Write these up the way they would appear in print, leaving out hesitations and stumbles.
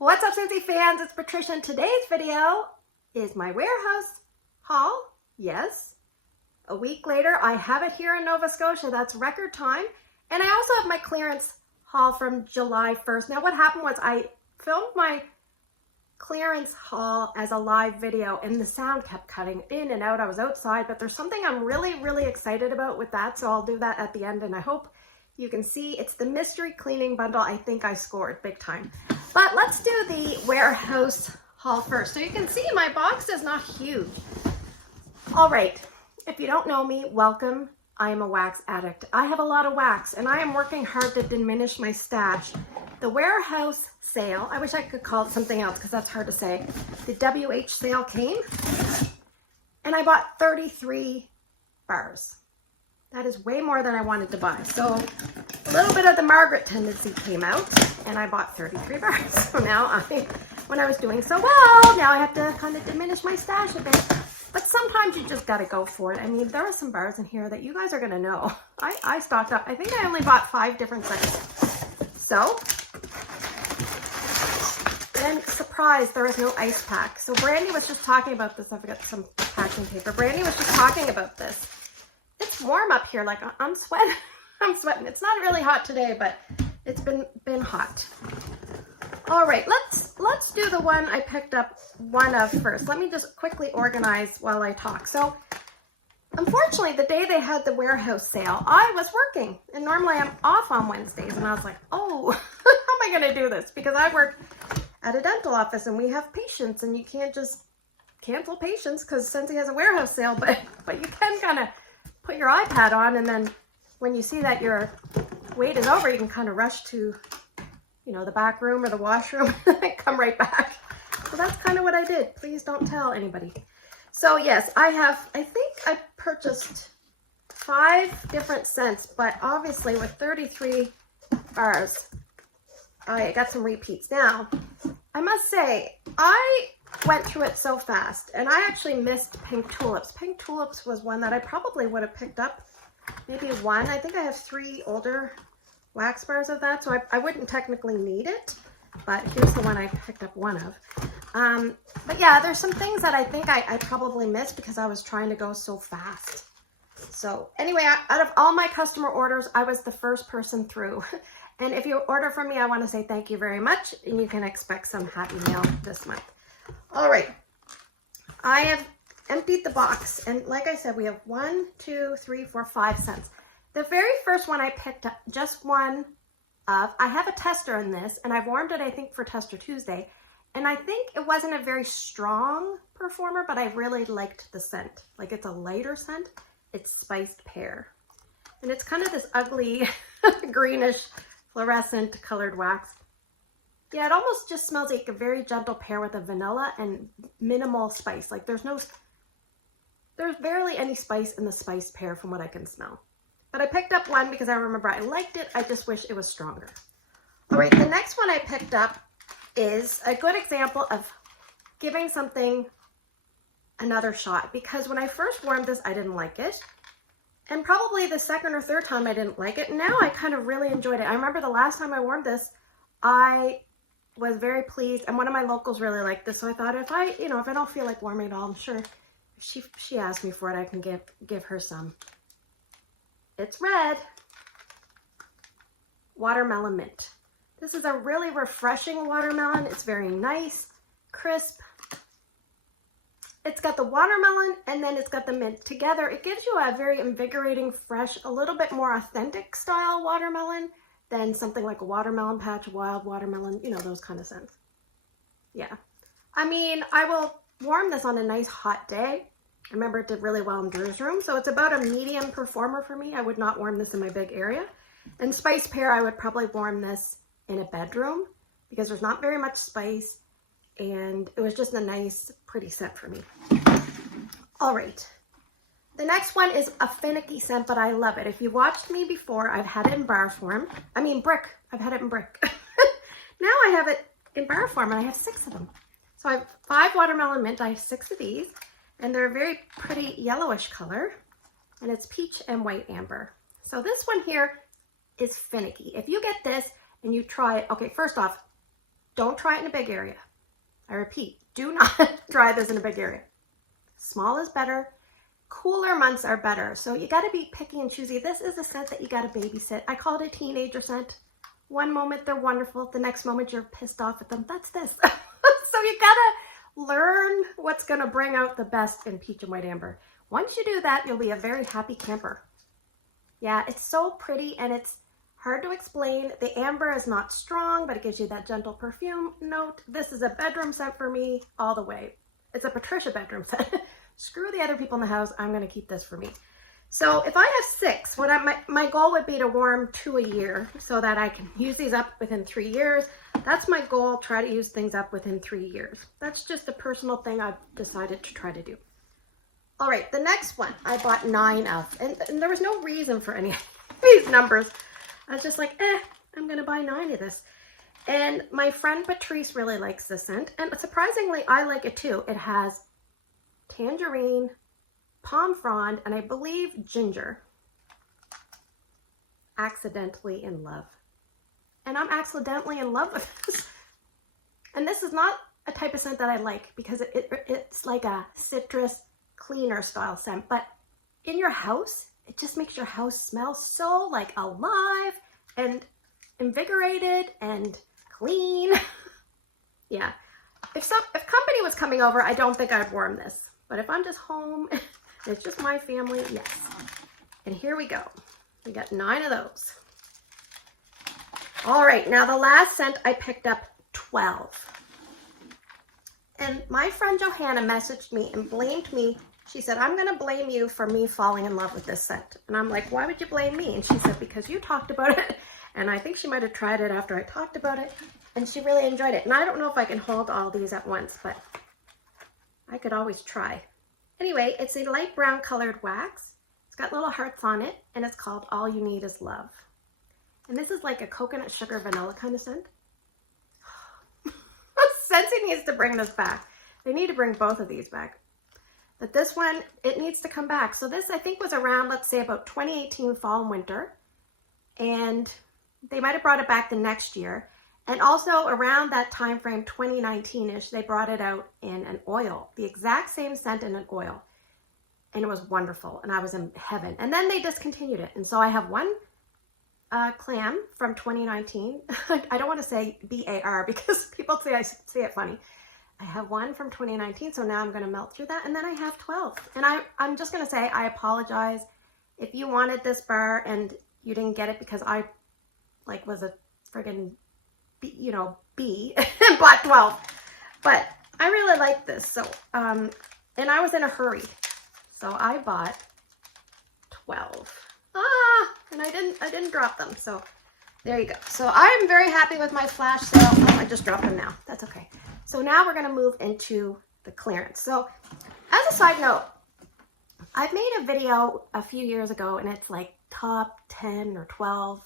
What's up, Scentsy fans? It's Patricia, and today's video is my warehouse haul. Yes, a week later, I have it here in Nova Scotia. That's record time. And I also have my clearance haul from July 1st. Now, what happened was I filmed my clearance haul as a live video, and the sound kept cutting in and out. I was outside, but there's something I'm really excited about with that, so I'll do that at the end, and I hope you can see. It's the mystery cleaning bundle. I think I scored big time. But let's do the warehouse haul first. So you can see my box is not huge. All right, if you don't know me, welcome. I am a wax addict. I have a lot of wax, and I am working hard to diminish my stash. The warehouse sale, I wish I could call it something else because that's hard to say. The WH sale came, and I bought 33 bars. That is way more than I wanted to buy. So a little bit of the Margaret tendency came out, and I bought 33 bars. So now when I was doing so well, now I have to kind of diminish my stash a bit. But sometimes you just got to go for it. I mean, there are some bars in here that you guys are going to know. I stocked up. I think I only bought 5 different scents. So, then surprise, there is no ice pack. So Brandy was just talking about this. I've got some packing paper. Brandy was just talking about this. It's warm up here, like I'm sweating. I'm sweating. It's not really hot today, but it's been hot. All right, let's do the one I picked up one of first. Let me just quickly organize while I talk. So unfortunately, the day they had the warehouse sale, I was working, and normally I'm off on Wednesdays, and I was like, oh, how am I going to do this? Because I work at a dental office, and we have patients, and you can't just cancel patients because Scentsy has a warehouse sale, but you can kind of put your iPad on, and then when you see that your wait is over, you can kind of rush to, you know, the back room or the washroom and come right back. So that's kind of what I did. Please don't tell anybody. So yes, I think I purchased 5 different scents, but obviously with 33 bars, I got some repeats. Now, I must say, I went through it so fast, and I actually missed Pink Tulips. Pink Tulips was one that I probably would have picked up, maybe one. I think I have 3 older wax bars of that, so I wouldn't technically need it, but here's the one I picked up one of. But yeah, there's some things that I think I probably missed because I was trying to go so fast. So anyway, out of all my customer orders, I was the first person through. And if you order from me, I want to say thank you very much, and you can expect some happy mail this month. All right, I have emptied the box, and like I said, we have 1, 2, 3, 4, 5 scents. The very first one I picked up, just one of, I have a tester in this, and I've warmed it, I think, for Tester Tuesday, and I think it wasn't a very strong performer, but I really liked the scent. Like, it's a lighter scent. It's spiced pear, and it's kind of this ugly greenish fluorescent colored wax. Yeah, it almost just smells like a very gentle pear with a vanilla and minimal spice. Like there's barely any spice in the spiced pear from what I can smell. But I picked up one because I remember I liked it. I just wish it was stronger. All right, the next one I picked up is a good example of giving something another shot, because when I first warmed this, I didn't like it. And probably the second or third time I didn't like it. Now I kind of really enjoyed it. I remember the last time I warmed this, I was very pleased, and one of my locals really liked this, so I thought if I don't feel like warming it all, I'm sure if she asked me for it, I can give her some. It's red. Watermelon mint. This is a really refreshing watermelon. It's very nice, crisp. It's got the watermelon, and then it's got the mint together. It gives you a very invigorating, fresh, a little bit more authentic style watermelon than something like a watermelon patch, wild watermelon, you know, those kind of scents. Yeah. I mean, I will warm this on a nice hot day. I remember it did really well in Drew's room, so it's about a medium performer for me. I would not warm this in my big area. And spiced pear, I would probably warm this in a bedroom because there's not very much spice, and it was just a nice, pretty scent for me. All right. The next one is a finicky scent, but I love it. If you watched me before, I've had it in bar form. I mean brick. I've had it in brick. Now I have it in bar form, and I have 6 of them. So I have 5 watermelon mint. I have 6 of these, and they're a very pretty yellowish color, and it's peach and white amber. So this one here is finicky. If you get this and you try it, okay, first off, Don't try it in a big area. I repeat, do not try this in a big area. Small is better. Cooler months are better. So you got to be picky and choosy. This is a scent that you got to babysit. I call it a teenager scent. One moment they're wonderful. The next moment you're pissed off at them. That's this. So you got to learn what's going to bring out the best in peach and white amber. Once you do that, you'll be a very happy camper. Yeah, it's so pretty and it's hard to explain. The amber is not strong, but it gives you that gentle perfume note. This is a bedroom scent for me all the way. It's a Patricia bedroom scent. Screw the other people in the house. I'm going to keep this for me. So if I have 6, my goal would be to warm 2 a year so that I can use these up within 3 years. That's my goal. Try to use things up within 3 years. That's just a personal thing I've decided to try to do. All right, the next one I bought 9 of, and there was no reason for any of these numbers. I was just like, I'm going to buy 9 of this. And my friend Patricia really likes this scent, and surprisingly, I like it too. It has tangerine, palm frond, and I believe ginger. Accidentally in love. And I'm accidentally in love with this. And this is not a type of scent that I like because it's like a citrus cleaner style scent, but in your house, it just makes your house smell so like alive and invigorated and clean. Yeah. If company was coming over, I don't think I'd warm this. But if I'm just home, it's just my family, yes. And here we go. We got 9 of those. All right, now the last scent I picked up 12. And my friend Johanna messaged me and blamed me. She said, I'm going to blame you for me falling in love with this scent. And I'm like, why would you blame me? And she said, because you talked about it. And I think she might have tried it after I talked about it. And she really enjoyed it. And I don't know if I can hold all these at once, but I could always try. Anyway, it's a light brown colored wax. It's got little hearts on it. And it's called All You Need Is Love. And this is like a coconut sugar vanilla kind of scent. Scentsy needs to bring this back. They need to bring both of these back. But this one, it needs to come back. So this, I think, was around, let's say, about 2018 fall and winter. And they might have brought it back the next year. And also around that time frame, 2019-ish, they brought it out in an oil. The exact same scent in an oil. And it was wonderful. And I was in heaven. And then they discontinued it. And so I have one clam from 2019. I don't want to say BAR because people say I say it funny. I have one from 2019, so now I'm going to melt through that. And then I have 12. And I'm just going to say I apologize if you wanted this bar and you didn't get it because I was a friggin' bee and bought 12. But I really like this. So, and I was in a hurry. So I bought 12. And I didn't drop them. So there you go. So I'm very happy with my flash sale. Oh, I just dropped them now. That's okay. So now we're going to move into the clearance. So as a side note, I've made a video a few years ago and it's like top 10 or 12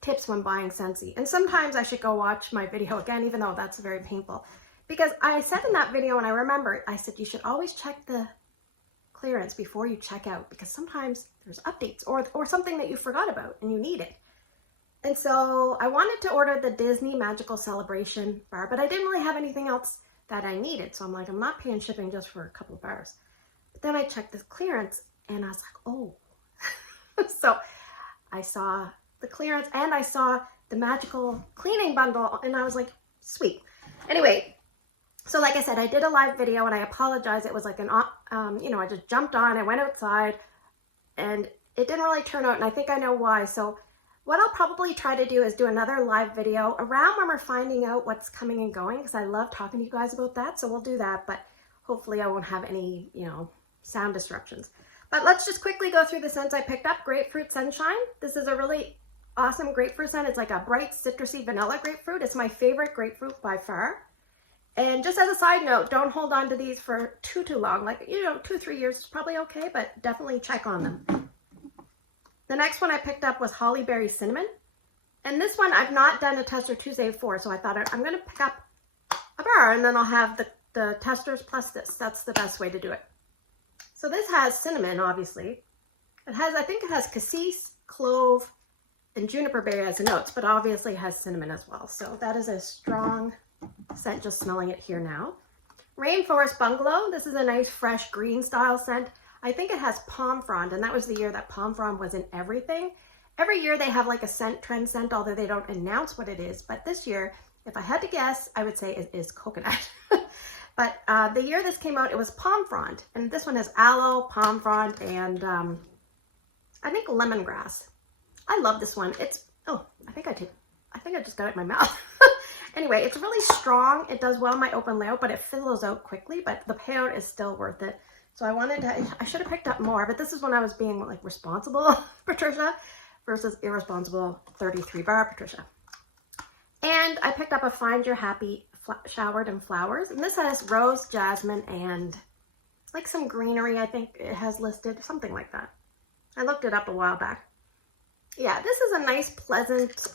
tips when buying Scentsy. And sometimes I should go watch my video again, even though that's very painful. Because I said in that video, and I remember, I said you should always check the clearance before you check out because sometimes there's updates or something that you forgot about and you need it. And so I wanted to order the Disney Magical Celebration bar, but I didn't really have anything else that I needed. So I'm like, I'm not paying shipping just for a couple of bars. But then I checked this clearance and I was like, oh. So I saw the clearance and I saw the magical cleaning bundle and I was like, sweet. Anyway, so like I said, I did a live video and I apologize. It was like I just jumped on, I went outside and it didn't really turn out and I think I know why. So what I'll probably try to do is do another live video around when we're finding out what's coming and going because I love talking to you guys about that. So we'll do that, but hopefully I won't have any, sound disruptions. But let's just quickly go through the scents I picked up. Grapefruit Sunshine. This is a really awesome grapefruit scent. It's like a bright citrusy vanilla grapefruit. It's my favorite grapefruit by far. And just as a side note, don't hold on to these for too long. 2-3 years is probably okay, but definitely check on them. The next one I picked up was Holly Berry Cinnamon. And this one I've not done a tester Tuesday for, so I thought I'm going to pick up a bar and then I'll have the testers plus this. That's the best way to do it. So this has cinnamon, obviously. I think it has cassis, clove, and juniper berry as the notes, but obviously has cinnamon as well. So that is a strong scent, just smelling it here now. Rainforest Bungalow. This is a nice fresh green style scent. I think it has palm frond, and that was the year that palm frond was in everything. Every year they have like a scent, trend scent, although they don't announce what it is. But this year, if I had to guess, I would say it is coconut. But the year this came out, it was palm frond. And this one has aloe, palm frond, and I think lemongrass. I love this one. It's, oh, I think I just got it in my mouth. Anyway, it's really strong. It does well in my open layout, but it fizzles out quickly, but the payout is still worth it. So I should have picked up more, but this is when I was being like responsible Patricia versus irresponsible 33 bar Patricia. And I picked up a Find Your Happy Showered in Flowers. And this has rose, jasmine, and like some greenery, I think it has listed, something like that. I looked it up a while back. Yeah, this is a nice, pleasant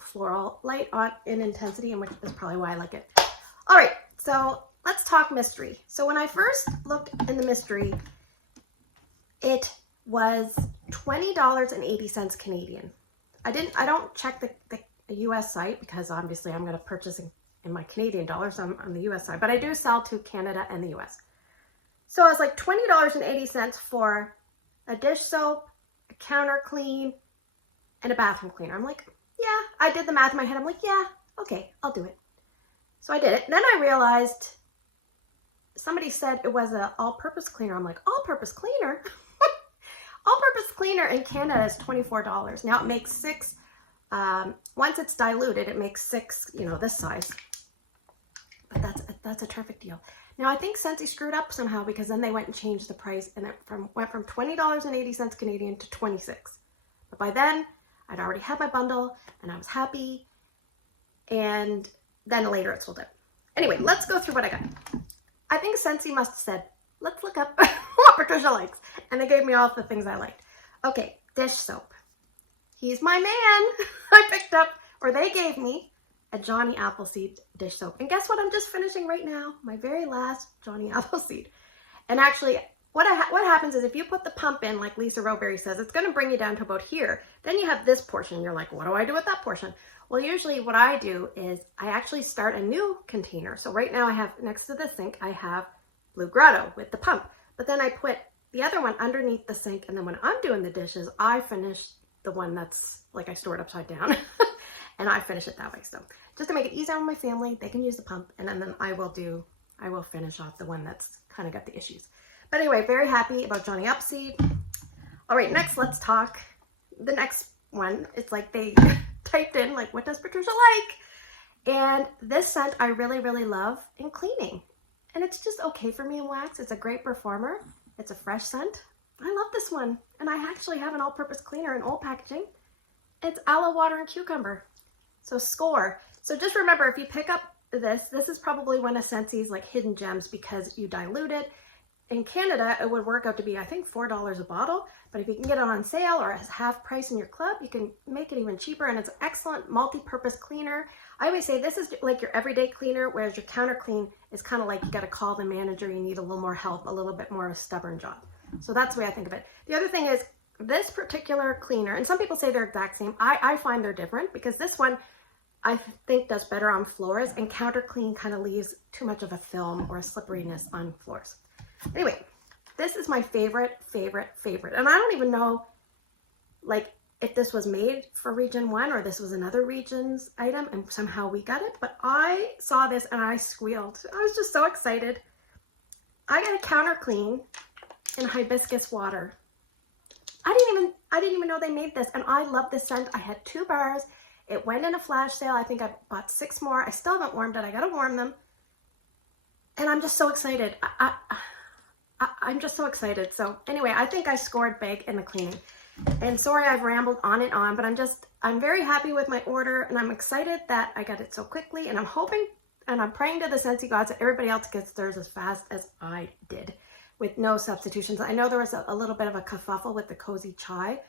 floral, light in intensity, and which is probably why I like it. All right, so let's talk mystery. So when I first looked in the mystery, it was $20.80 Canadian. I don't check the US site because obviously I'm going to purchase in my Canadian dollars on the US side, but I do sell to Canada and the US. So I was like $20.80 for a dish soap, a counter clean, and a bathroom cleaner. I'm like, yeah, I did the math in my head. I'm like, yeah, okay, I'll do it. So I did it. And then I realized somebody said it was an all-purpose cleaner. I'm like, all-purpose cleaner? All-purpose cleaner in Canada is $24. Now it makes 6, once it's diluted, it makes 6, this size. But that's a terrific deal. Now I think Scentsy screwed up somehow because then they went and changed the price and it went from $20.80 Canadian to 26. But by then, I'd already had my bundle and I was happy, and then later it sold out. Anyway, let's go through what I got. I think Scentsy must have said, let's look up what Patricia likes, and they gave me all the things I liked. Okay, dish soap. He's my man. I picked up, or they gave me, a Johnny Appleseed dish soap. And guess what I'm just finishing right now? My very last Johnny Appleseed. And actually, what happens is if you put the pump in, like Lisa Rowberry says, it's going to bring you down to about here. Then you have this portion. You're like, what do I do with that portion? Well, usually what I do is I actually start a new container. So right now I have, next to the sink, I have Blue Grotto with the pump. But then I put the other one underneath the sink. And then when I'm doing the dishes, I finish the one that's like I store it upside down. And I finish it that way. So just to make it easier on my family, they can use the pump. And then I will finish off the one that's kind of got the issues. But anyway, very happy about Johnny Appleseed. All right, next let's talk. The next one, it's like they typed in like, what does Patricia like? And this scent I really, really love in cleaning. And it's just okay for me in wax. It's a great performer. It's a fresh scent. I love this one. And I actually have an all-purpose cleaner in old packaging. It's aloe, water, and cucumber. So score. So just remember, if you pick up this is probably one of Scentsy's like hidden gems because you dilute it. In Canada, it would work out to be, I think, $4 a bottle. But if you can get it on sale or as half price in your club, you can make it even cheaper. And it's an excellent multi-purpose cleaner. I always say this is like your everyday cleaner, whereas your counter clean is kind of like you got to call the manager. You need a little more help, a little bit more of a stubborn job. So that's the way I think of it. The other thing is this particular cleaner, and some people say they're exact same. I find they're different because this one I think does better on floors, and counter clean kind of leaves too much of a film or a slipperiness on floors. Anyway, this is my favorite. And I don't even know like if this was made for region 1 or this was another region's item and somehow we got it, but I saw this and I squealed. I was just so excited. I got a counter clean in hibiscus water. I didn't even know they made this, and I love this scent. I had 2 bars. It went in a flash sale. I think I bought 6 more. I still haven't warmed it. I gotta warm them. And I'm just so excited. I'm just so excited. So anyway, I think I scored big in the cleaning. And sorry I've rambled on and on, but I'm very happy with my order, and I'm excited that I got it so quickly, and I'm hoping and I'm praying to the Scentsy gods that everybody else gets theirs as fast as I did with no substitutions. I know there was a little bit of a kerfuffle with the cozy chai.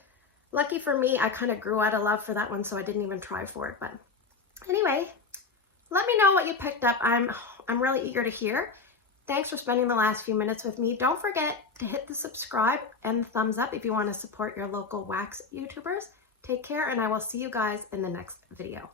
Lucky for me, I kind of grew out of love for that one, so I didn't even try for it. But anyway, let me know what you picked up. I'm really eager to hear. Thanks for spending the last few minutes with me. Don't forget to hit the subscribe and the thumbs up if you want to support your local wax YouTubers. Take care, and I will see you guys in the next video.